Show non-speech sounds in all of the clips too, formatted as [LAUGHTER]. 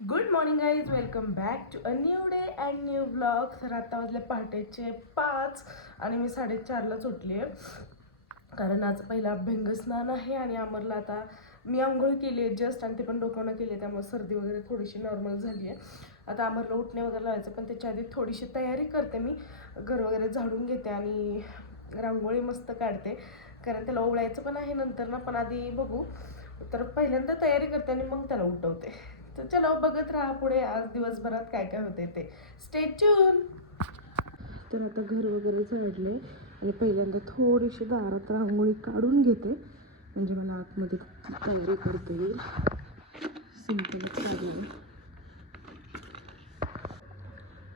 Good morning guys welcome back to a new day and new blog तर आता वाजले पहाटेचे पाच आणि मी साडेचारलाच सुटली आहे. कारण आज पहिला अभ्यंग स्नान आहे आणि आमरला आता मी आंघोळ केली आहे जस्ट आणि ते पण डोकावणं केली आहे त्यामुळे सर्दी वगैरे थोडीशी नॉर्मल झाली आहे. आता आमरला उठणे वगैरे लावायचं पण त्याच्या आधी थोडीशी तयारी करते मी. घर वगैरे झाडून घेते आणि रांगोळी मस्त काढते. कारण त्याला ओवळायचं पण आहे नंतर ना पण आधी बघू. तर पहिल्यांदा तयारी करते आणि मग त्याला उठवते. तर चलो बघत राहा पुढे. आज दिवसभरात काय काय होते ते. स्टेच्यून तर आता घर वगैरे चढले आणि पहिल्यांदा थोडीशी दारात रांगोळी काढून घेते. म्हणजे मला आतमध्ये तयारी करता. येईल सिंपलच काढले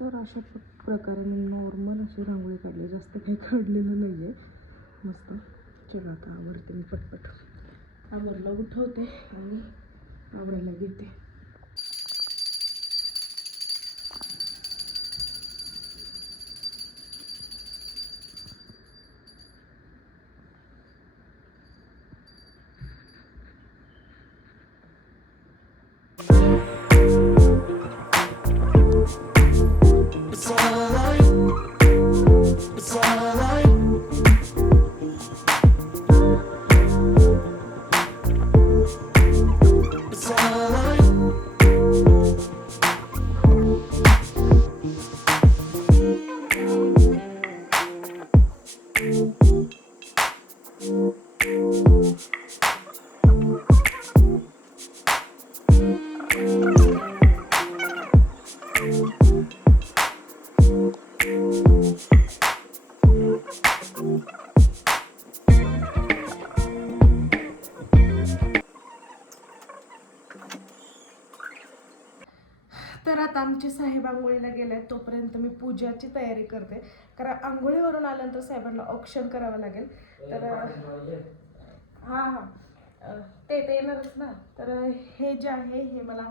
तर अशा प्रकारे मी नॉर्मल अशी रांगोळी काढली. जास्त काही काढलेलं नाही आहे मस्त. चला आता आवडते मी पटपट. आवरला उठवते आणि आवडायला घेते. आमचे साहेब आंघोळीला गेले तोपर्यंत मी पूजाची तयारी करते. कारण आंघोळीवरून आल्यानंतर साहेबांना ऑप्शन करावं लागेल. तर हां हां. ते ते येणारच ना. तर हे जे आहे हे मला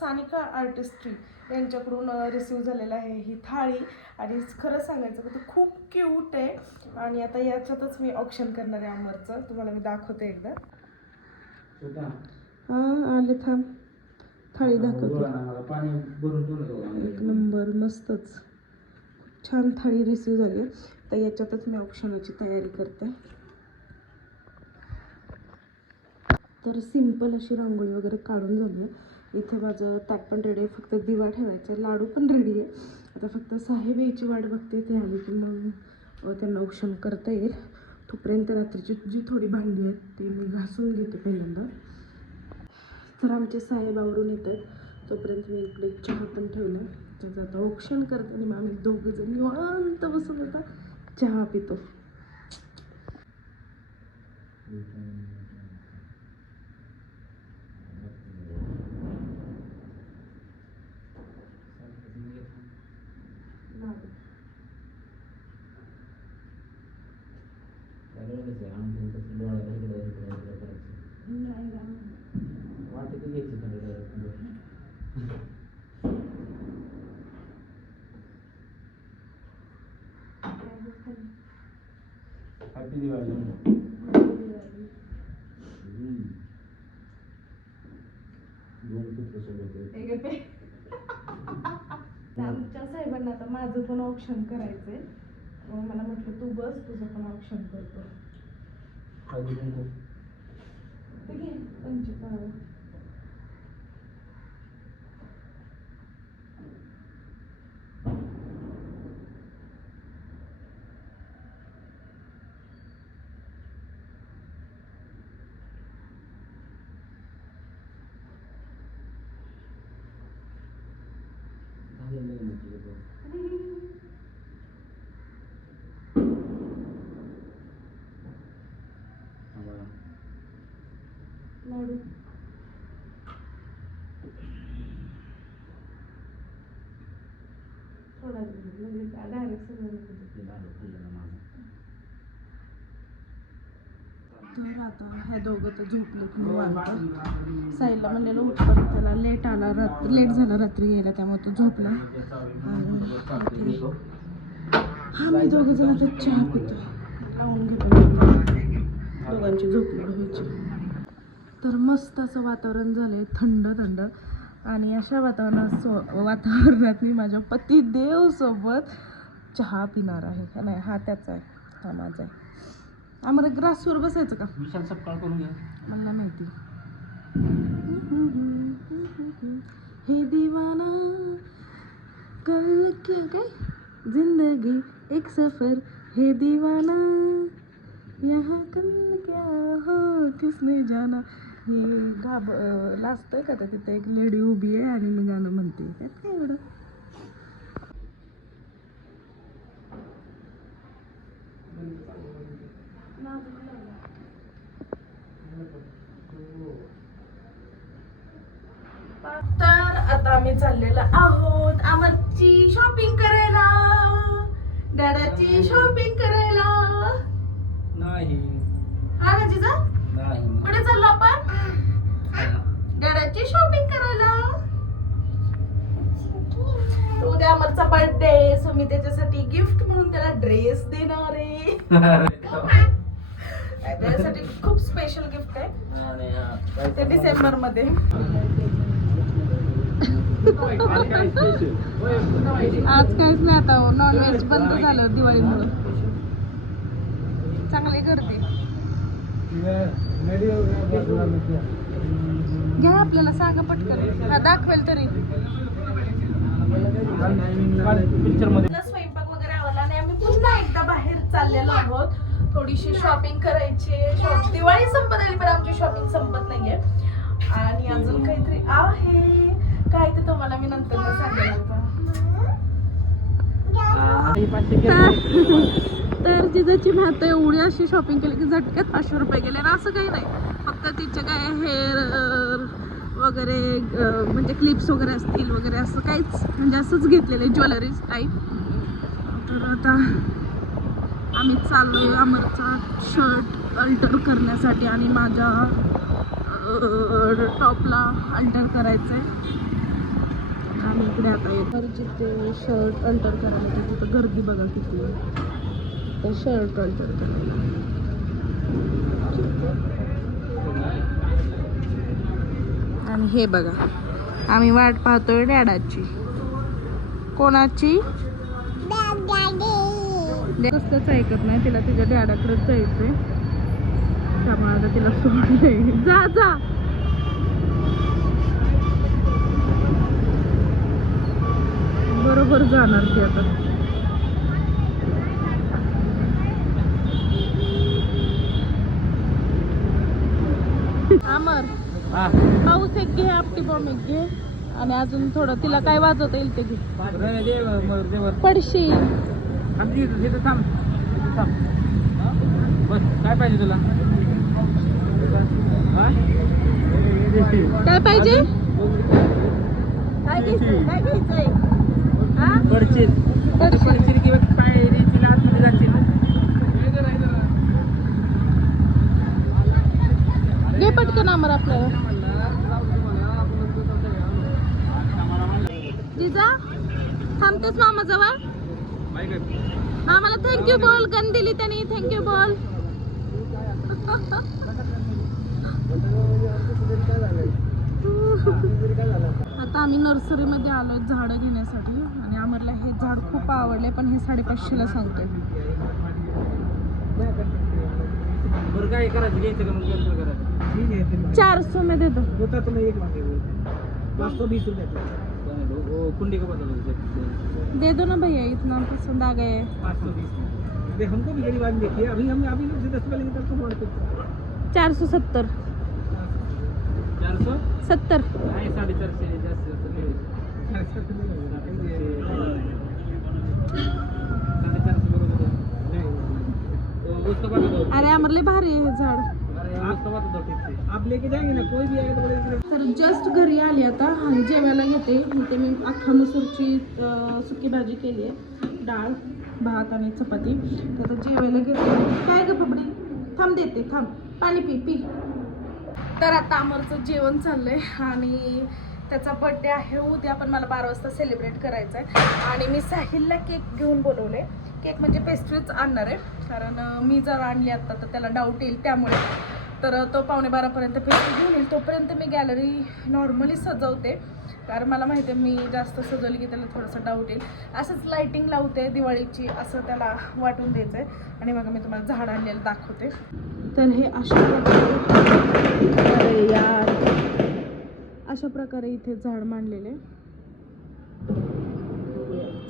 सानिका आर्टिस्ट्री यांच्याकडून रिसीव झालेलं आहे ही थाळी. आणि खरं सांगायचं तर ते खूप क्यूट आहे. आणि आता याच्यातच मी ऑप्शन करणार आहे अमरचं. तुम्हाला मी दाखवते एकदा. हां आले थांब. थाळी दाखवते. एक नंबर मस्तच. छान थाळी रिसीव झाली आहे. तर याच्यातच मी ऑप्शनाची तयारी करते. तर सिंपल अशी रांगोळी वगैरे काढून झाली आहे. इथे माझं ताट पण रेडी आहे. फक्त दिवा ठेवायचा आहे. लाडू पण रेडी आहे. आता फक्त साहेब यायची वाट बघते ते आली की मग त्यांना ऑप्शन करता येईल. तोपर्यंत रात्रीची जी थोडी भांडी आहेत ती मी घासून घेते पहिल्यांदा. तर आमचे साहेब आवरून येत आहेत. तोपर्यंत मी इकडे चहा पण ठेवला त्याचं आता औक्षण करते आणि मग आम्ही दोघं जण निवांत बसून आता चहा पितो. सोबत आहेत. आमच्या साहेबांना आता माझं पण ऑप्शन करायचंय. मग मला म्हटलं तू बस तुझं पण ऑप्शन करतो. हळदी कुंकू. ते घे पंचपाळ झालं लग्न केलं बघ. आम्हाला लाडू थोडा म्हणजे डायरेक्ट सगळं ते लाडू खाल्लं माझं तर आता ह्या दोघं तर झोपलेत निवांत. साईला म्हणलेलं उठ पण त्याला लेट आला रात्री लेट झाला रात्री यायला त्यामुळे तो झोपला. आणि हा मी दोघं जण आता चहा पितो. खाऊन घेतो. दोघांची झोपली व्हायची तर मस्त असं वातावरण झालंय थंड थंड. आणि अशा वातावरणात सो वातावरणात मी माझ्या पतिदेव सोबत चहा पिणार आहे नाही? हा त्याचा आहे. हा माझा आहे. आम्हाला ग्रासवर बसायचं का? विशाल सपकाळ करून घ्या मला माहिती. हे दीवाना कल क्या काय? जिंदगी एक सफर. हे दीवाना यहाँ कल क्या हो? किसने जाना? हे गाब लाजतंय का तर तिथे एक लेडी उभी आहे आणि मी गाणं म्हणते. त्यात काय एवढं? तर आता आम्ही चाललेलो आहोत आमची शॉपिंग करायला. डॅडाची शॉपिंग करायला. नाही. हा ना जिजा नाही. कुठे चाललो आपण? डॅडाची शॉपिंग करायला. उद्या अमरचा बर्थडे सो मी त्याच्यासाठी गिफ्ट म्हणून त्याला ड्रेस देणार आहे. त्याच्यासाठी खूप स्पेशल गिफ्ट आहे. ते डिसेंबरमध्ये. आज काहीच नाही आता नॉन व्हेज बंद झालं दिवाळीमुळं. चांगली गर्दी. घ्या आपल्याला सांगा पटकन. दाखवेल तरी. पिक्चरमध्ये आपला स्वयंपाक वगैरे आवडला आणि आम्ही पुन्हा एकदा बाहेर चाललेलो आहोत. थोडीशी शॉपिंग करायची शॉप दिवाळी संपत आली पण आमची शॉपिंग संपत नाहीये. आणि अजून काहीतरी आहे. काय ते तुम्हाला मी नंतर सांगेल तर जिजाची भात एवढी अशी शॉपिंग केली की झटक्यात पाचशे रुपये गेले. ना असं काही नाही. फक्त तिचे काय हेअर वगैरे म्हणजे क्लिप्स वगैरे असतील वगैरे असं काहीच म्हणजे असंच घेतलेलं आहे. ज्वेलरीज टाईप तर आता आम्ही चाललोय अमरचा शर्ट अल्टर करण्यासाठी आणि माझ्या टॉपला अल्टर करायचं आहे आम्ही इकडे आता येतो. तर जिथे शर्ट अल्टर करायला येतो तिथं गर्दी बघा किती तर शर्ट अल्टर करायला. आणि हे बघा आम्ही वाट पाहतोय डॅडाची. कोणाची? कसलंच ऐकत नाही तिला तिच्या डॅडाकडेच जायचंय. त्यामुळे आता तिला सोडलंय जा जा. बरोबर जाणार ती आता. अमर पाऊस एक घे आपटी बॉम्ब एक घे. आणि अजून थोडं तिला काय वाजवता येईल ते घे. पडशी थांब तिथं थांब. तिथं थांब. बस काय पाहिजे तुला? काय पाहिजे? काय घ्यायचं? काय घ्यायचंय? पडशील पडशील. किंवा पायरी तिला आतमध्ये जाशील? घे पटकन अमर आपल्याला. जिजा थांबतेच मामा जवळ मामाला थँक्यू बोल गन दिली त्यांनी थँक्यू बोल. आता आम्ही नर्सरीमध्ये आलोय झाडं घेण्यासाठी आणि आम्हाला हे झाड खूप आवडले पण हे साडेपाचशेला सांगतोय. बरं काय करायचं? घ्यायचं का मग कॅन्सल करायचं? चार सौ में दे दो होता तो एक पाँच सौ बीस रुपये. वो कुंडी का दे दो ना भैया इतना पसंद आ गए। पाँच सौ बीस। देख हमको भी गरीब आदमी देखिए। अभी हम अभी से दस रुपये लेंगे तब तो चार सौ सत्तर। चार सौ? सत्तर। उसका बात दो अरे अमरले भारी आहे हे झाड। तर जस्ट घरी आली आता. आणि जेवायला घेते. इथे मी अख्खा मसूरची सुकी भाजी केली आहे डाळ भात आणि चपाती. तर आता जेवायला घेते. काय ग पबडी थांब देते थांब. पाणी पी पी. तर आता अमरचं जेवण चाललंय आणि त्याचा बर्थडे आहे. उद्या पण मला बारा वाजता सेलिब्रेट करायचा आहे आणि मी साहिलला केक घेऊन बोलवले केक म्हणजे पेस्ट्रीच आणणार. आहे कारण मी जर आणली आता तर त्याला डाऊट येईल त्यामुळे. तर तो पावणे बारापर्यंत पेस्ट्री घेऊन येईल. तोपर्यंत मी गॅलरी नॉर्मली सजवते. कारण मला माहिती आहे मी जास्त सजवली की त्याला थोडंसं डाऊट येईल. असंच लाईटिंग लावते दिवाळीची असं त्याला वाटून द्यायचं आहे आणि मग मी तुम्हाला झाड आणलेलं दाखवते. तर हे अशा प्रकारे यार अशा प्रकारे इथे झाड मांडलेले.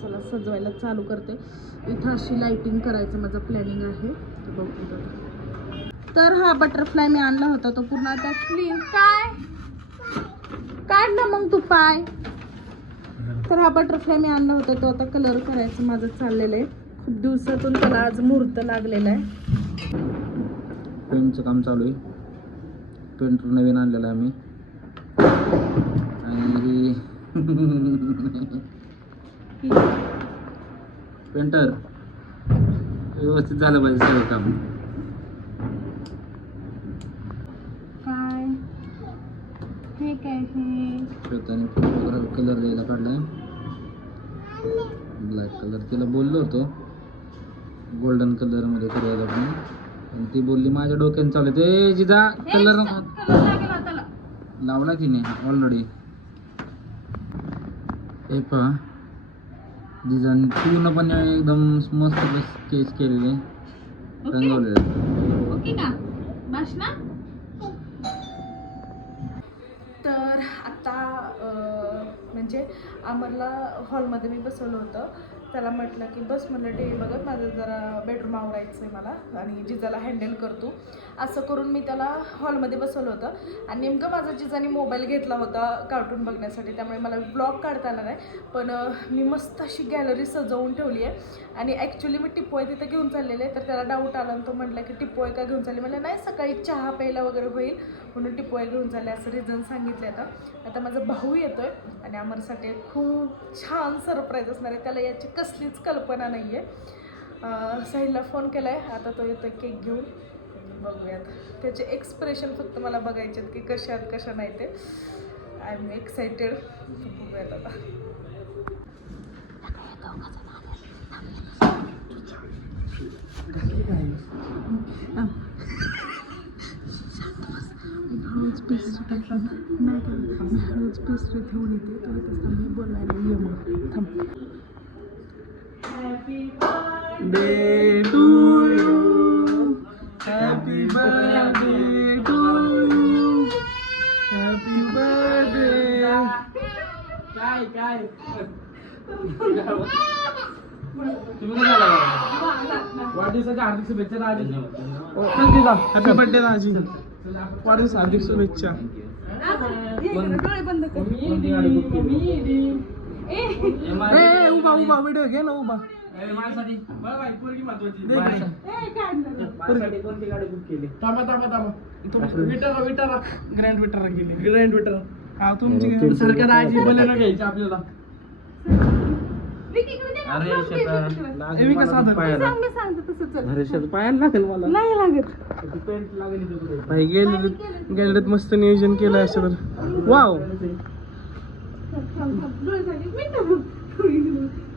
चला सजवायला चालू करते. इथं अशी लाईटिंग करायचं माझं प्लॅनिंग आहे. बघू तर हा बटरफ्लाय मी आणला होता तो पूर्ण आता क्लीन काय? काढ ना मग तू पाय. तर हा बटरफ्लाय मी आणला होता तो आता कलर करायचं माझं चाललेलं आहे. खूप दिवसातून त्याला आज मुहूर्त लागलेला आहे. पेंटचं काम चालू आहे. पेंटर नवीन आणलेला आहे आम्ही. आणि पेंटर व्यवस्थित झालं पाहिजे सगळं काम काय हे काय हे श्वेताने कलर द्यायला काढलाय. ब्लॅक कलर तिला बोललो होतो गोल्डन कलरमध्ये करायला पण पण ती बोलली माझ्या डोक्यात चालू ते जिजा कलर लावला तिने ऑलरेडी हे पहा. डिझाईन पूर्णपणे एकदम मस्त स्केच केलेले. रंगवलेले. ओके का बस ना तर आता अं, म्हणजे आम्हाला हॉलमध्ये मी बसवलं होतं. त्याला म्हटलं की बस म्हणलं टी व्ही बघत माझं जरा बेडरूम आवरायचं आहे मला आणि जिजाला हँडल करतो. असं करून मी त्याला हॉलमध्ये बसवलं होतं. आणि नेमकं माझा जिजाने मोबाईल घेतला होता कार्टून बघण्यासाठी त्यामुळे मला ब्लॉग काढता आला नाही पण मी मस्त अशी गॅलरी सजवून ठेवली आहे. आणि ॲक्च्युली मी टिपोय तिथं घेऊन चाललेले आहे तर त्याला डाऊट आला आणि तो म्हटला की टिपोय का घेऊन चालली? म्हणजे नाही सकाळी चहा प्यायला वगैरे होईल म्हणून टिपोय घेऊन चालले. असं रिझन सांगितलं आता. आता माझा भाऊ येतोय आणि अमरसाठी खूप छान सरप्राईज असणार आहे. त्याला याची कसलीच कल्पना नाही आहे साहिलला फोन केला आहे आता तो येतो केक घेऊन. बघूयात. त्याचे एक्सप्रेशन फक्त मला बघायचे आहेत की कशा आहेत कशा नाही ते. आय एम एक्सायटेड बघूयात आता. रोज पेस्ट्री टाकला नाही रोज पेस्ट्री ठेवून येते मी बोलायला ये मग. थांब. Day to you. Happy birthday to you. Happy birthday. काय काय तुम्ही काय झाला वाढदिवसाच्या हार्दिक शुभेच्छा राजी हॅपी बर्थडे राजी वाढदिवस हार्दिक शुभेच्छा. डोळे बंद कर केली? ए, उभा उभा व्हिडिओ घे ना उभा. माझ्यासाठी दे की. माझ्यासाठी कोणती गाडी बुक केली? थांबा थांबा थांबा. विटारा विटारा ग्रँड विटारा गेली. ग्रँड विटर हा तुमची घ्यायची आपल्याला. अरे शेतात. एवी का साधन? सांग मी सांगते तसं चल. अरे शेत पायाला लागेल मला. नाही लागत. पेंट लागेल भाई गॅलरीत गॅलरीत मस्त नियोजन केलं असं तर. वाव. डोळे झाले. मिनिट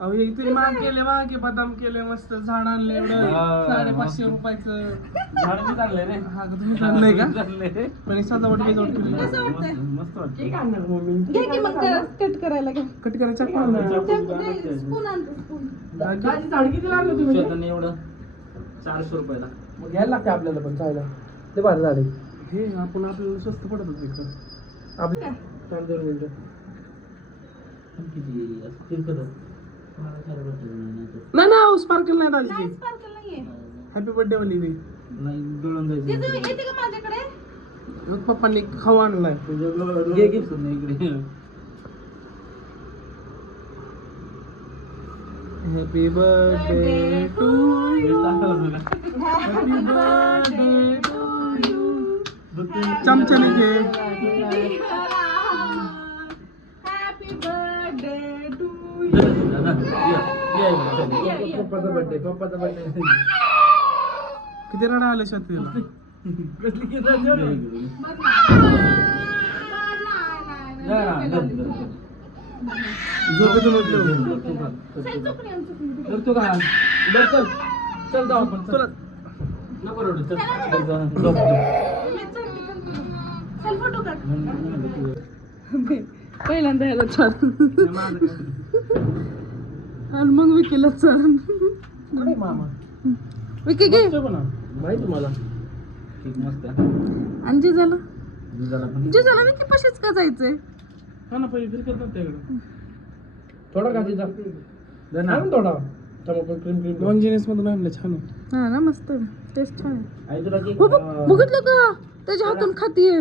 अहो हे तुम्ही माग केले मागे बदाम केले मस्त झाड आणले एवढं. हा, साडेपाचशे मस्त. रुपयाचं. झाड मी चाललंय रे. हा का तुम्ही आणलंय का? चाललंय पण हे सजावट बिजावट केली. कसं वाटतंय. मस्त वाटतं घे की मग कट करायला घ्या. कट करायचा स्पून आणतो स्पून. झाड किती लागलं तुम्ही? शेताने एवढं. चारशे रुपयाला. मग घ्यायला लागते आपल्याला पण चायला. ते भारी झाडे. हे आपण आपल्याला स्वस्त पडत होते इकडं. आपले दोन मिनिटं. किती असं वाटतं नाही. नाही ना स्पार्कल नाही दाजी नाही स्पार्कल नाहीये. हॅपी बर्थडे वाली नाही येते का माझ्याकडे? मग पप्पांनी खाऊ आणलाय. घे घे इकडे. Happy birthday to you happy birthday to you चमचने घे पप्पाचा बर्थडे पप्पाचा बर्थडे किती रडा आले शेतीला झोपेतून उठलो. करतो का बरं चल चल जाऊ आपण चल नको रडू चल पहिल्यांदा ह्याला छान? आणि मग विकीला छान कुठे मामा? विकी घे. बघ ना माहिती मला. ठीक मस्त आणि जे झालं दुधाला पण. झालं विकी पशीच का जायचंय? हा ना पहिले फिरकत नव्हतं त्याकडे थोडा का तिचा दे ना. थोडा. टमाटर क्रीम क्रीम दोन जिनिस मधून आणलं छान आहे. हा ना मस्त टेस्ट छान आहे. आई तुला की हो बघ, बघितलं का? त्याच्या हातून खातीये.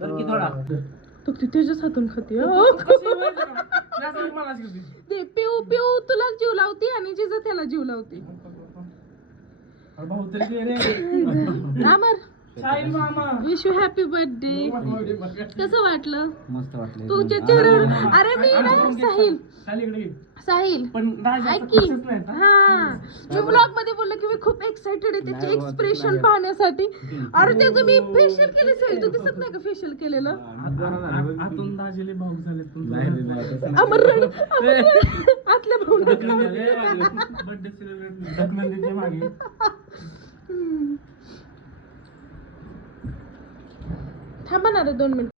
तर की थोडा? तो ती त्याच्याच हातून खातीये. [LAUGHS] ते पिऊ पिऊ तुला जीव लावते आणि जिजा त्याला जीव लावते. [LAUGHS] Amar [LAUGHS] wish you happy birthday कसं वाटलं? मस्त वाटलं तुझ्या चेहऱ्यावर अरे मी ना साहिल. साहिल. ऐक की. हा. मी ब्लॉगमध्ये बोललो की मी खूप एक्साइटेड आहे त्याचे एक्सप्रेशन पाहण्यासाठी. अरे त्याचं मी फेशियल केले साहिल. तू दिसत नाही का फेशियल केलेलं? भाऊ अमर रड. आतल्या भाऊला बर्थडे सेलिब्रेट ढकलून देते मागे थांबा ना रे दोन मिनिट.